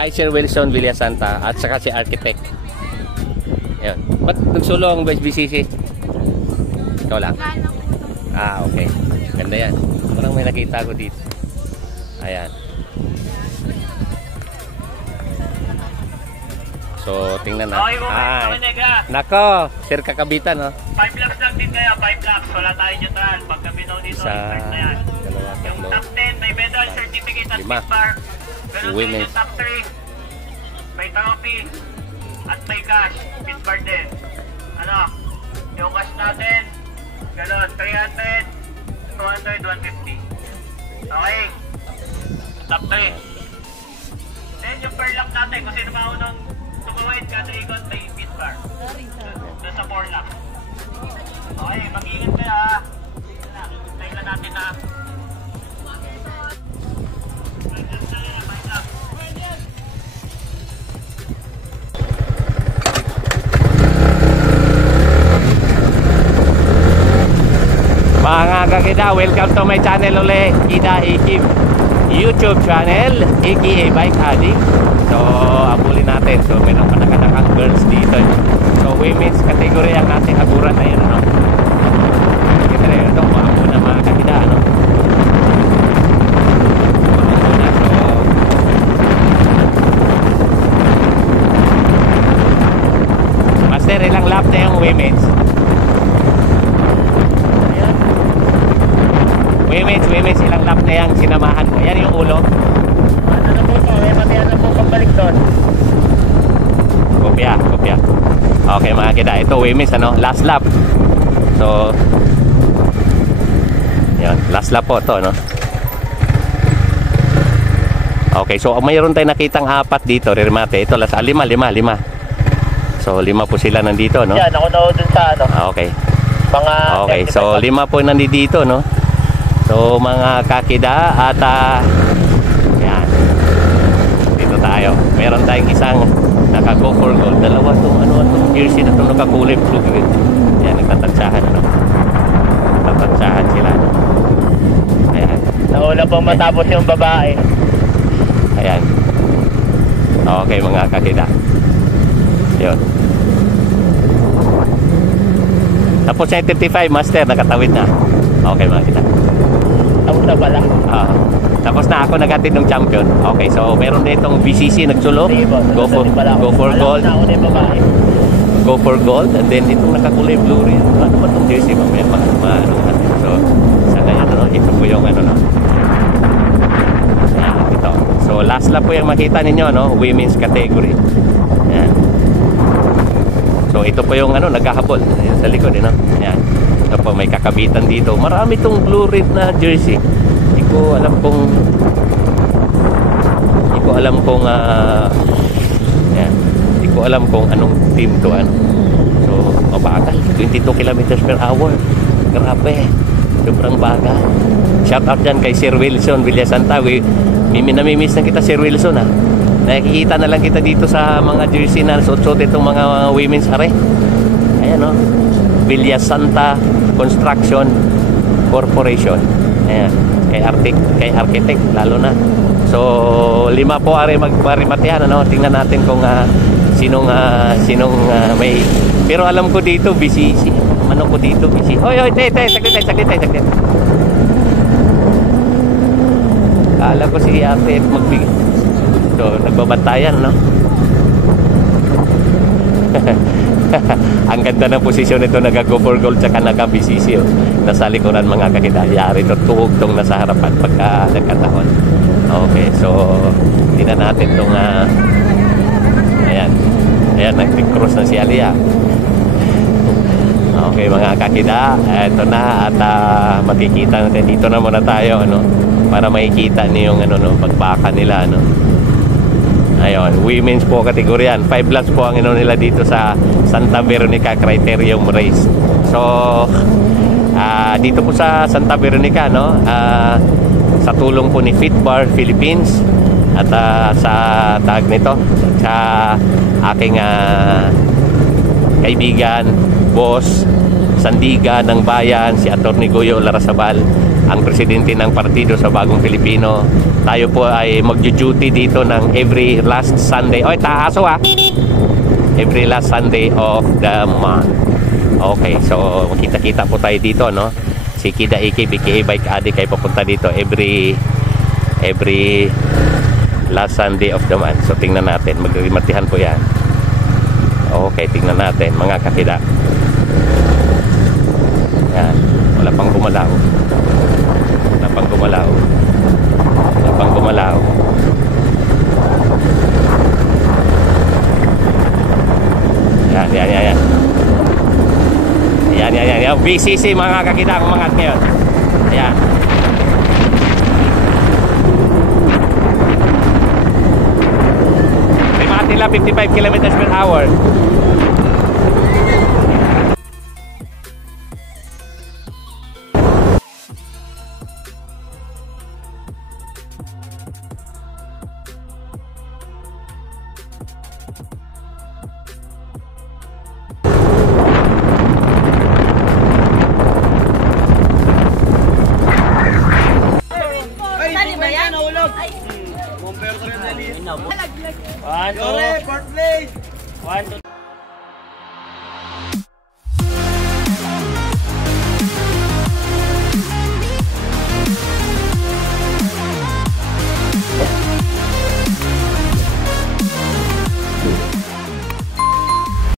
Hi, Sir Wilson Villasanta at saka si Architect. Ayun. Ba't nagsulong ang BCC? Ikaw lang? Ah, okay. Ganda yan. Parang may nakita ko dito. Ayan. So, tingnan na. Ay. Nako, Sir Kakabitan, no? 5 laps lang din kaya, 5 laps. Wala tayo neutral. Pagka binaw dito, start na yan. Yung top 10, may medal certificate at pit bar. Ganun din yung top 3. May trophy. At may cash. Pit bar din. Ano? Yung cash natin, ganun, 300, 200, 150. Okay. Top 3. Then yung per lap natin, kung sino ba unang tumawid kada ikot, may pit bar. Doon sa 4 lap. Okay, mag-ingat kayo ha. Tayo na natin ha. Mga kakida, welcome to my channel ulit, Kida Ikim YouTube channel, aka Bike Addict. So, abulin natin. So, meron pa nakanakang girls dito. So, women's category ang ating aburan na yun, ano? Kita rin ito, maabo na mga kakida, ano? Maabo na, so... Master, ilang lap na yung women's? Women's ilang lap na yung sinamahan mo. Yan yung ulo. Ano na po ito? May matiyan na po pambalik doon. Kopya. Okay mga kita. Ito women's, ano? Last lap. So, yan. Last lap po ito, no? Okay. So, mayroon tayong nakitang 4 dito. Rirmate. Ito, last 5. So, 5 po sila nandito, no? Yan, ako daw dun sa ano. Okay. Mga okay. So, 5 po nandito, no? So mga kakida at yan, dito tayo. Meron tayong isang naka-go for gold. Dalawa itong jersey na itong nakakulay blue. Yan, nagtatantsahan, ano? Nagtatantsahan sila, no? Ayan. Nauna pong matapos yung babae. Ayan. Okay mga kakida. Yun. Tapos na 35 master, nakatawid na. Okay mga kita. Tapos na pala. Tapos na ako nag-atid ng champion. Okay, so meron din itong BCC nagsulong. Go for gold. Go for gold. And then itong nakakulay blue rin. Ano ba itong jersey? Mamaya so, sa ngayon, ano? Ito po yung ano, no? Ayan, ito. So, last lap po yung makita ninyo, no? Women's category. Ayan. So, ito po yung ano, nagkahabol. Ayan, sa likod, no? Ayan. Ito po, may kakabitan dito. Marami itong blue red na jersey. Hindi ko alam kung yan. Hindi ko alam kung anong team to, ano. So, mabagal. 22 kilometers per hour. Grabe. Sobrang bagal. Shout out dyan kay Sir Wilson Villasanta. Namimiss na kita, Sir Wilson, ha. Nakikita na lang kita dito sa mga jersey na suot-suot itong mga women's are. Ayan, no. Villasanta Construction Corporation. Ayan. Kay Architect lalo na. So 5 po are magparimatihan, ano. Tingnan natin kung sinong may, pero alam ko dito BCC. Ano ko dito BCC. Hoy, saglit. Kala ko si Ate magbigay. So nagbabantayan, no. Ang ganda ng posisyon nito, nag-go for gold tsaka naka-BCC, oh. Nasa likuran mga kakita. Yari ito, tuhog itong nasa harapan pagka nagkataon. Okay, so tingnan natin itong ayan, nag-cross na si Alia. Okay mga kakita, ito na. At makikita natin, dito na muna tayo, ano, para makikita niyo yung ano, no, pagbaka nila, ano. Ayun, women's po kategorya yan. 5 laps po ang nila dito sa Santa Veronica Criterium Race. So, dito po sa Santa Veronica, no, sa tulong po ni Fitbar Philippines at sa tag nito, sa aking kaibigan, boss, sandigan ng bayan, si Atty. Goyo Larrazabal, ang presidente ng partido sa Bagong Pilipino. Tayo po ay magjo-duty dito ng every last Sunday. Oy, taaso ha. Every last Sunday of the month. Okay, so kita-kita po tayo dito, no? Si Kida Iki, BKA Bike Addict ay papunta dito every last Sunday of the month. So tingnan natin, magrimatihan po yan. Okay, tingnan natin mga kakida. Yan, wala pang gumalaw. Wala pang gumalaw. Wala pang gumalaw. Yan. Yan. BCC mga kakida ang umangat ngayon. Ayan. Nila 55 kilometers per hour. One, two.